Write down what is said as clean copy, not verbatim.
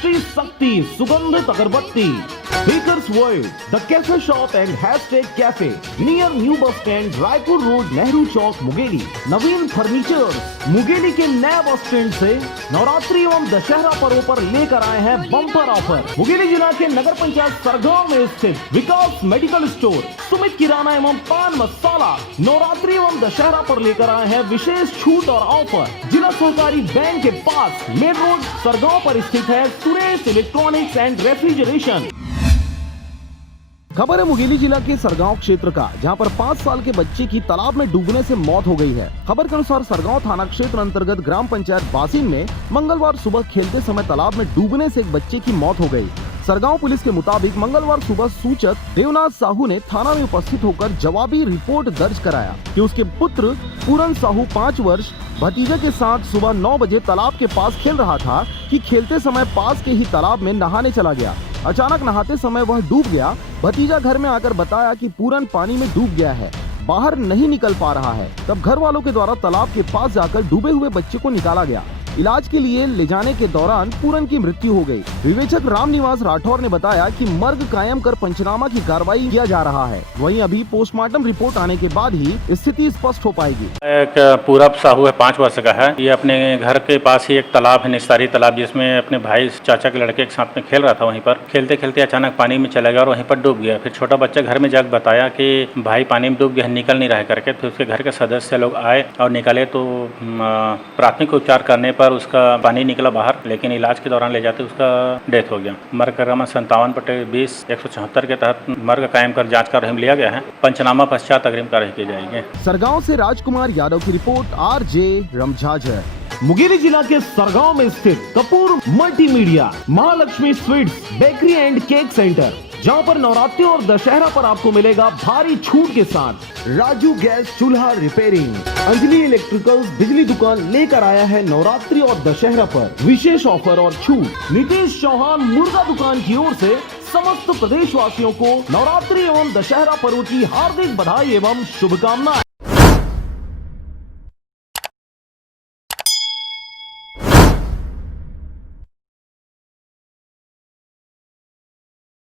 Shri Shakti Sugandhit Agarbatti, bakers world, the cafe shop and hashtag cafe near new bus stand, Raipur road, Nehru Chowk, Mungeli. Naveen furnitures Mungeli के नए bus stand से नवरात्रि एवं दशहरा पर्व पर लेकर आए हैं बम्पर ऑफर। मुंगेली जिला के नगर पंचायत सरगांव में स्थित विकास मेडिकल स्टोर, सुमित किराना एवं पान मसाला नवरात्रि एवं दशहरा पर लेकर आए हैं विशेष छूट और ऑफर। जिला सहकारी बैंक के पास मेन रोड सरगांव पर स्थित है सुरेश इलेक्ट्रॉनिक्स एंड रेफ्रिजरेशन। खबर है मुंगेली जिला के सरगांव क्षेत्र का, जहां पर 5 साल के बच्चे की तालाब में डूबने से मौत हो गई है। खबर के अनुसार सरगांव थाना क्षेत्र अंतर्गत ग्राम पंचायत बासिन में मंगलवार सुबह खेलते समय तालाब में डूबने से एक बच्चे की मौत हो गई। सरगांव पुलिस के मुताबिक मंगलवार सुबह सूचक देवनाथ साहू ने थाना में उपस्थित होकर जवाबी रिपोर्ट दर्ज कराया कि उसके पुत्र पूरन साहू 5 वर्ष भतीजे के साथ सुबह 9 बजे तालाब के पास खेल रहा था कि खेलते समय पास के ही तालाब में नहाने चला गया। अचानक नहाते समय वह डूब गया। भतीजा घर में आकर बताया कि पूरन पानी में डूब गया है, बाहर नहीं निकल पा रहा है। तब घर वालों के द्वारा तालाब के पास जाकर डूबे हुए बच्चे को निकाला गया। इलाज के लिए ले जाने के दौरान पूरन की मृत्यु हो गई। विवेचक रामनिवास राठौर ने बताया कि मर्ग कायम कर पंचनामा की कार्रवाई किया जा रहा है। वहीं अभी पोस्टमार्टम रिपोर्ट आने के बाद ही स्थिति स्पष्ट हो पाएगी। एक पूरब साहू है, 5 वर्ष का है। ये अपने घर के पास ही एक तालाब है, निस्तारी तालाब, जिसमें अपने भाई चाचा के लड़के के साथ में खेल रहा था। वहीं पर खेलते खेलते अचानक पानी में चला गया और वहीं पर डूब गया। फिर छोटा बच्चा घर में जाकर बताया कि भाई पानी में डूब गया, निकल नहीं रहा करके। फिर उसके घर के सदस्य लोग आए और निकाले तो प्राथमिक उपचार करने पर उसका पानी निकला बाहर, लेकिन इलाज के दौरान ले जाते उसका डेथ हो गया। मर्ग क्रमांक 57/20/174 के तहत मर्ग कायम कर जांच का रहीम लिया गया है। पंचनामा पश्चात अग्रिम कार्रवाई की जाएगी। सरगांव से राजकुमार यादव की रिपोर्ट, RJ रमझाझर। मुंगेली जिला के सरगांव में स्थित Kapoor multimedia Mahalakshmi sweets bakery and cake centre, जहां पर नवरात्रि और दशहरा पर आपको मिलेगा भारी छूट के साथ राजू गैस चूल्हा रिपेयरिंग। अंजलि इलेक्ट्रिकल्स बिजली दुकान लेकर आया है नवरात्रि और दशहरा पर विशेष ऑफर और छूट। नीतीश चौहान मुर्गा दुकान की ओर से समस्त प्रदेशवासियों को नवरात्रि एवं दशहरा पर्व की हार्दिक बधाई एवं शुभकामनाएं।